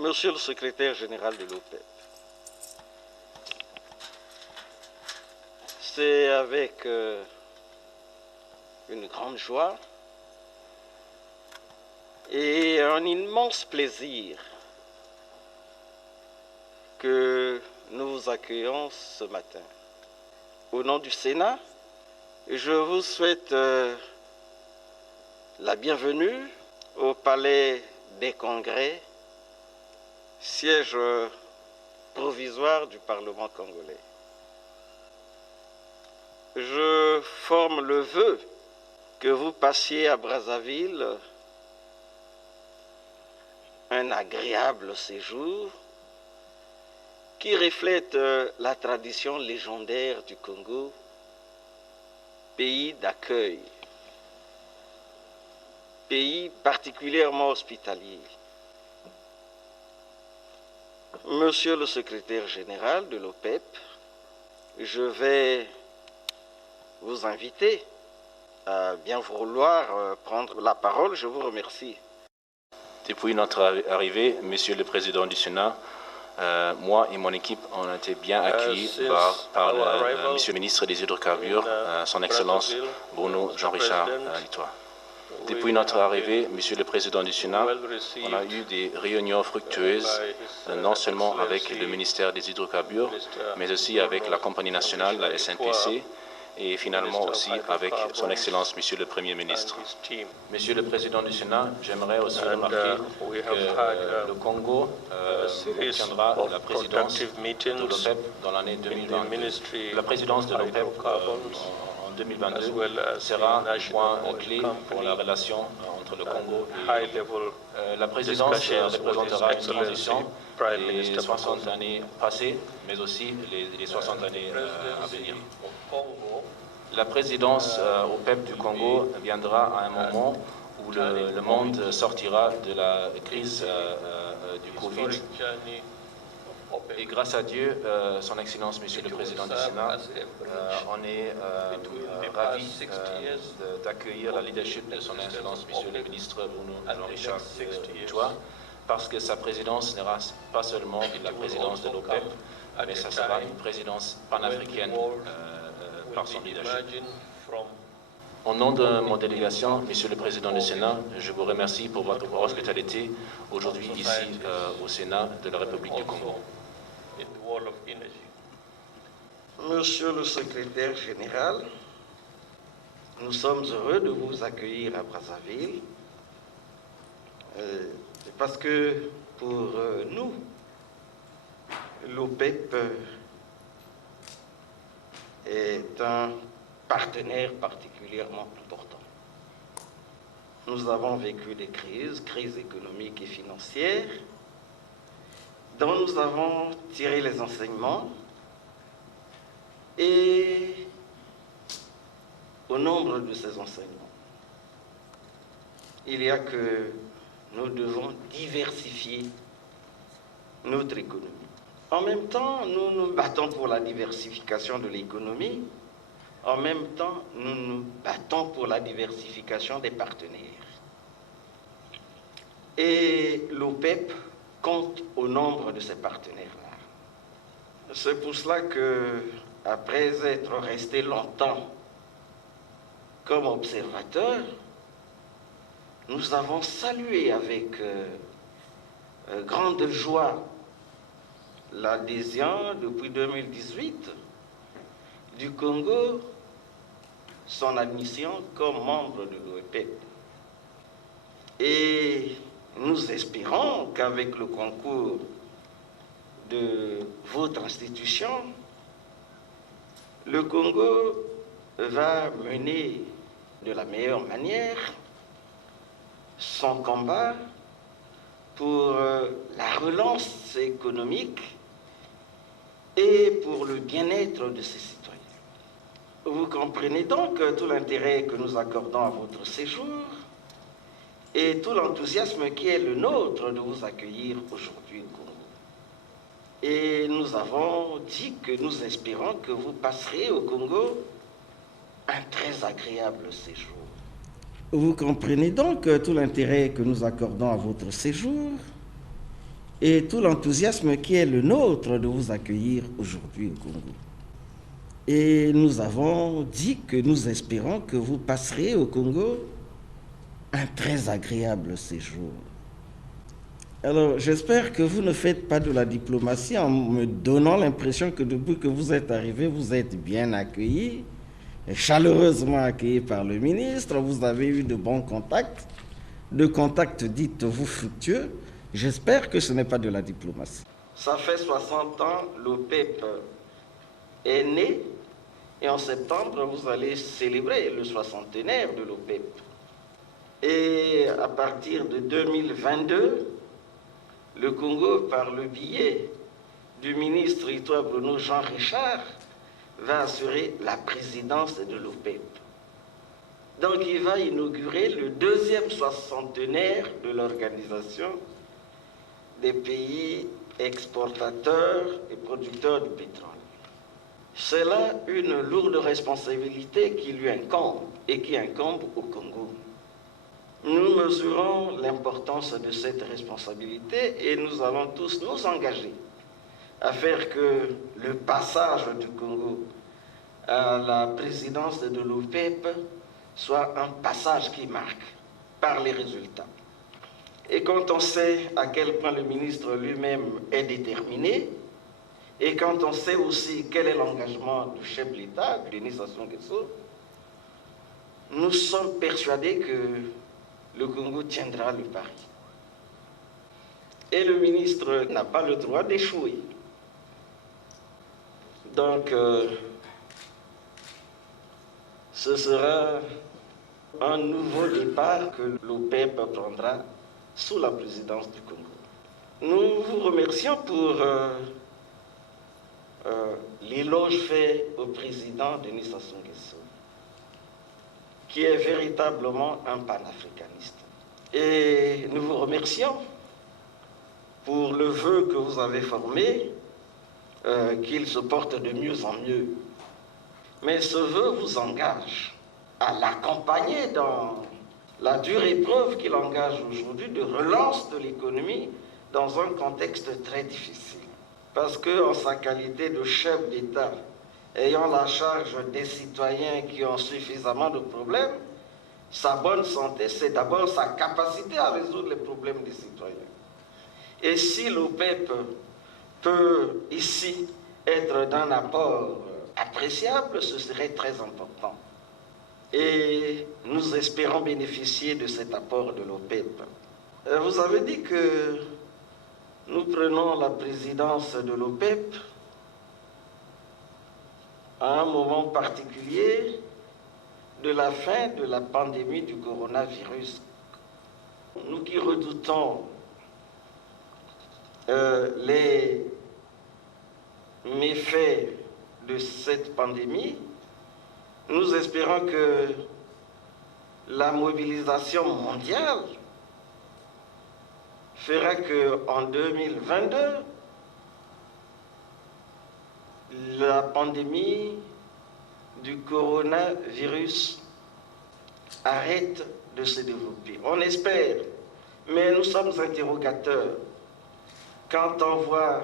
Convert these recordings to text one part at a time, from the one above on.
Monsieur le secrétaire général de l'OPEP, c'est avec une grande joie et un immense plaisir que nous vous accueillons ce matin. Au nom du Sénat, je vous souhaite la bienvenue au Palais des Congrès, siège provisoire du Parlement congolais. Je forme le vœu que vous passiez à Brazzaville un agréable séjour qui reflète la tradition légendaire du Congo, pays d'accueil, pays particulièrement hospitalier. Monsieur le secrétaire général de l'OPEP, je vais vous inviter à bien vouloir prendre la parole. Je vous remercie. Depuis notre arrivée, Monsieur le Président du Sénat, moi et mon équipe ont été bien accueillis par Monsieur le ministre des Hydrocarbures, Son Excellence Bruno Jean-Richard Littois. Depuis notre arrivée, Monsieur le Président du Sénat, on a eu des réunions fructueuses, non seulement avec le ministère des Hydrocarbures, mais aussi avec la Compagnie nationale, la SNPC, et finalement aussi avec Son Excellence, Monsieur le Premier ministre. Monsieur le Président du Sénat, j'aimerais aussi remarquer que le Congo obtiendra la présidence de l'OPEP dans l'année 2022. La présidence de l'OPEP en 2022 sera un point clé pour la relation entre le Congo et l'OPEP. La présidence représentera une transition des 60 années passées, mais aussi les 60 années à venir. La présidence au PEP du Congo viendra à un moment où le monde sortira de la crise du Covid. Et grâce à Dieu, Son Excellence, Monsieur le Président du Sénat, on est ravis d'accueillir la leadership de Son Excellence, Monsieur le ministre Bruno Jean-Richard Littois, parce que sa présidence n'ira pas seulement la présidence de l'OPEP, mais ça sera une présidence panafricaine par son leadership. Au nom de mon délégation, Monsieur le Président du Sénat, je vous remercie pour votre hospitalité aujourd'hui ici au Sénat de la République du Congo. Monsieur le secrétaire général, nous sommes heureux de vous accueillir à Brazzaville parce que pour nous, l'OPEP est un partenaire particulièrement important. Nous avons vécu des crises économiques et financières, dont nous avons tiré les enseignements, et au nombre de ces enseignements, il y a que nous devons diversifier notre économie. En même temps, nous nous battons pour la diversification de l'économie. En même temps, nous nous battons pour la diversification des partenaires. Et l'OPEP compte au nombre de ces partenaires-là. C'est pour cela que, après être resté longtemps comme observateur, nous avons salué avec grande joie l'adhésion depuis 2018 du Congo, son admission comme membre de l'OPEP. Et nous espérons qu'avec le concours de votre institution, le Congo va mener de la meilleure manière son combat pour la relance économique et pour le bien-être de ses citoyens. Vous comprenez donc tout l'intérêt que nous accordons à votre séjour et tout l'enthousiasme qui est le nôtre de vous accueillir aujourd'hui au Congo. Et nous avons dit que nous espérons que vous passerez au Congo un très agréable séjour. Vous comprenez donc tout l'intérêt que nous accordons à votre séjour et tout l'enthousiasme qui est le nôtre de vous accueillir aujourd'hui au Congo. Et nous avons dit que nous espérons que vous passerez au Congo un très agréable séjour. Alors, j'espère que vous ne faites pas de la diplomatie en me donnant l'impression que depuis que vous êtes arrivé, vous êtes bien accueillis, chaleureusement accueillis par le ministre, vous avez eu de bons contacts, de contacts, dites-vous, fructueux. J'espère que ce n'est pas de la diplomatie. Ça fait 60 ans, l'OPEP est né, et en septembre, vous allez célébrer le 60e de l'OPEP. Et à partir de 2022, le Congo, par le biais du ministre Itoa Bruno Jean Richard, va assurer la présidence de l'OPEP. Donc il va inaugurer le 2e 60e de l'organisation des pays exportateurs et producteurs de pétrole. C'est là une lourde responsabilité qui lui incombe et qui incombe au Congo. Nous mesurons l'importance de cette responsabilité et nous allons tous nous engager à faire que le passage du Congo à la présidence de l'OPEP soit un passage qui marque par les résultats. Et quand on sait à quel point le ministre lui-même est déterminé, et quand on sait aussi quel est l'engagement du chef de l'État, Denis Sassou Nguesso, nous sommes persuadés que le Congo tiendra le pari. Et le ministre n'a pas le droit d'échouer. Donc, ce sera un nouveau départ que l'OPEP prendra sous la présidence du Congo. Nous vous remercions pour l'éloge fait au président Denis Sassou Nguesso, qui est véritablement un panafricaniste. Et nous vous remercions pour le vœu que vous avez formé, qu'il se porte de mieux en mieux. Mais ce vœu vous engage à l'accompagner dans la dure épreuve qu'il engage aujourd'hui de relance de l'économie dans un contexte très difficile. Parce qu'en sa qualité de chef d'État, ayant la charge des citoyens qui ont suffisamment de problèmes, sa bonne santé, c'est d'abord sa capacité à résoudre les problèmes des citoyens. Et si l'OPEP peut ici être d'un apport appréciable, ce serait très important. Et nous espérons bénéficier de cet apport de l'OPEP. Vous avez dit que nous prenons la présidence de l'OPEP à un moment particulier de la fin de la pandémie du coronavirus. Nous qui redoutons les méfaits de cette pandémie, nous espérons que la mobilisation mondiale fera qu'en 2022, la pandémie du coronavirus arrête de se développer. On espère, mais nous sommes interrogateurs. Quand on voit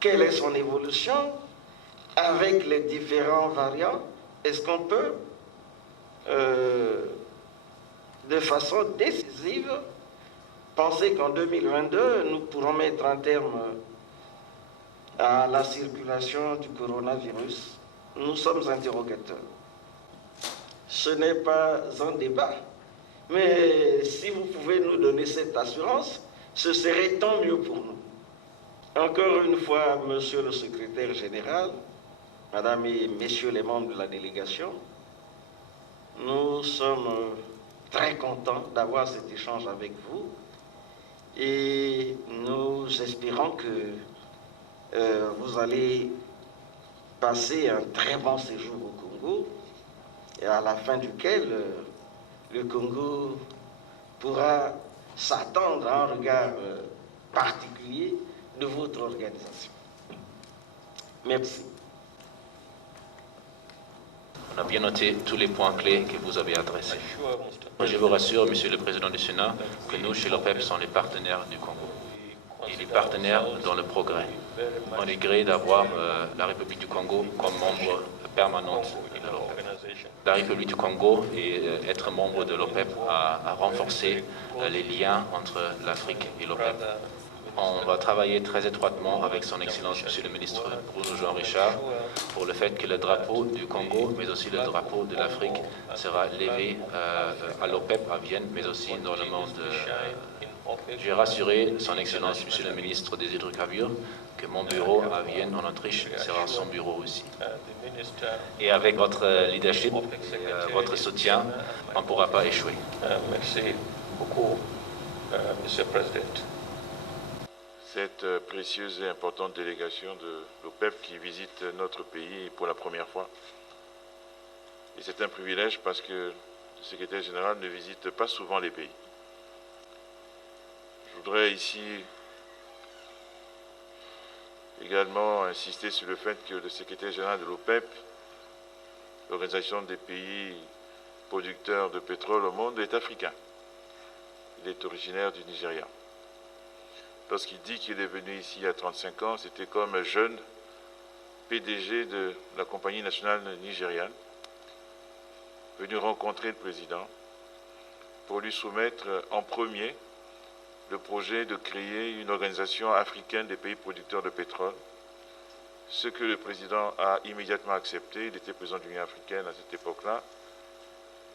quelle est son évolution avec les différents variants, est-ce qu'on peut, de façon décisive, penser qu'en 2022, nous pourrons mettre un terme à la circulation du coronavirus? Nous sommes interrogateurs. Ce n'est pas un débat, mais si vous pouvez nous donner cette assurance, ce serait tant mieux pour nous. Encore une fois, Monsieur le secrétaire général, Madame et Messieurs les membres de la délégation, nous sommes très contents d'avoir cet échange avec vous et nous espérons que vous allez passer un très bon séjour au Congo et à la fin duquel le Congo pourra s'attendre à un regard particulier de votre organisation. Merci. On a bien noté tous les points clés que vous avez adressés. Je vous rassure, Monsieur le Président du Sénat, que nous, chez l'OPEP, sommes les partenaires du Congo. et du partenaire dans le progrès. On est gré d'avoir la République du Congo comme membre permanent de l'OPEP. La République du Congo et être membre de l'OPEP a renforcé les liens entre l'Afrique et l'OPEP. On va travailler très étroitement avec son Excellence, Monsieur le ministre Bruno Jean Richard, pour le fait que le drapeau du Congo, mais aussi le drapeau de l'Afrique, sera levé à l'OPEP à Vienne, mais aussi dans le monde. J'ai rassuré son Excellence, Monsieur le ministre des Hydrocarbures, que mon bureau à Vienne, en Autriche, sera son bureau aussi. Et avec votre leadership, votre soutien, on ne pourra pas échouer. Merci beaucoup, Monsieur le Président. Cette précieuse et importante délégation de l'OPEP qui visite notre pays pour la première fois. Et c'est un privilège parce que le secrétaire général ne visite pas souvent les pays. Je voudrais ici également insister sur le fait que le secrétaire général de l'OPEP, l'Organisation des pays producteurs de pétrole au monde, est africain. Il est originaire du Nigeria. Lorsqu'il dit qu'il est venu ici il y a 35 ans, c'était comme un jeune PDG de la compagnie nationale nigériane, venu rencontrer le président pour lui soumettre en premier le projet de créer une organisation africaine des pays producteurs de pétrole, ce que le président a immédiatement accepté. Il était président de l'Union africaine à cette époque-là,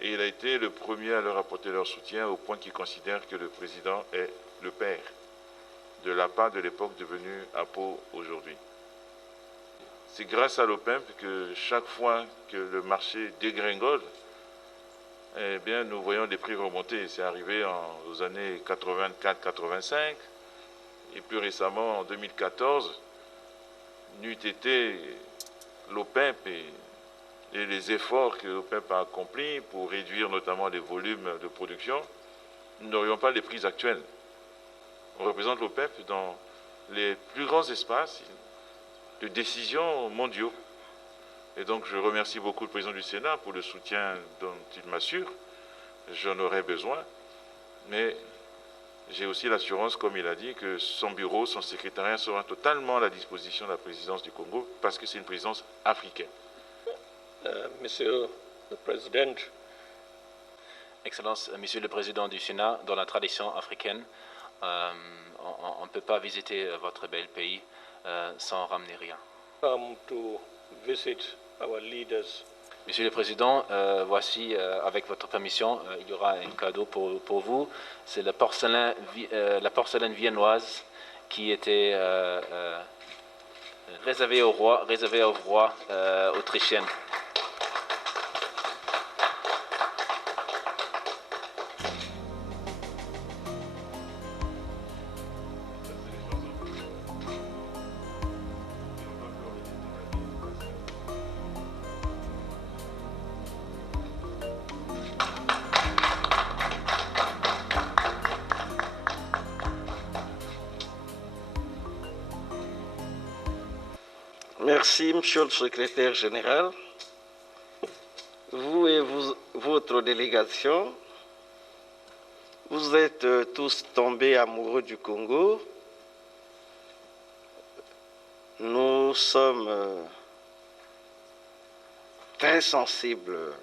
et il a été le premier à leur apporter leur soutien au point qu'il considère que le président est le père de l'APA de l'époque devenue APO aujourd'hui. C'est grâce à l'OPEP que chaque fois que le marché dégringole, eh bien, nous voyons les prix remonter. C'est arrivé aux années 84-85 et plus récemment en 2014, n'eût été l'OPEP et les efforts que l'OPEP a accomplis pour réduire notamment les volumes de production, nous n'aurions pas les prix actuels. On représente l'OPEP dans les plus grands espaces de décision mondiaux. Et donc je remercie beaucoup le président du Sénat pour le soutien dont il m'assure. J'en aurais besoin, mais j'ai aussi l'assurance, comme il a dit, que son bureau, son secrétariat sera totalement à la disposition de la présidence du Congo parce que c'est une présidence africaine. Monsieur le Président. Excellence, Monsieur le Président du Sénat, dans la tradition africaine, on ne peut pas visiter votre bel pays sans ramener rien. Come to visit our leaders. Monsieur le Président, voici, avec votre permission, il y aura un cadeau pour vous. C'est la porcelaine viennoise qui était réservée au roi autrichien. Merci, Monsieur le Secrétaire général. Vous et votre délégation, vous êtes tous tombés amoureux du Congo. Nous sommes très sensibles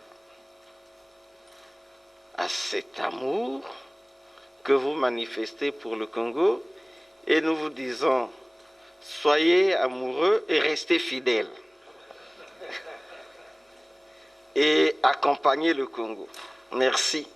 à cet amour que vous manifestez pour le Congo et nous vous disons: soyez amoureux et restez fidèles. Et accompagnez le Congo. Merci.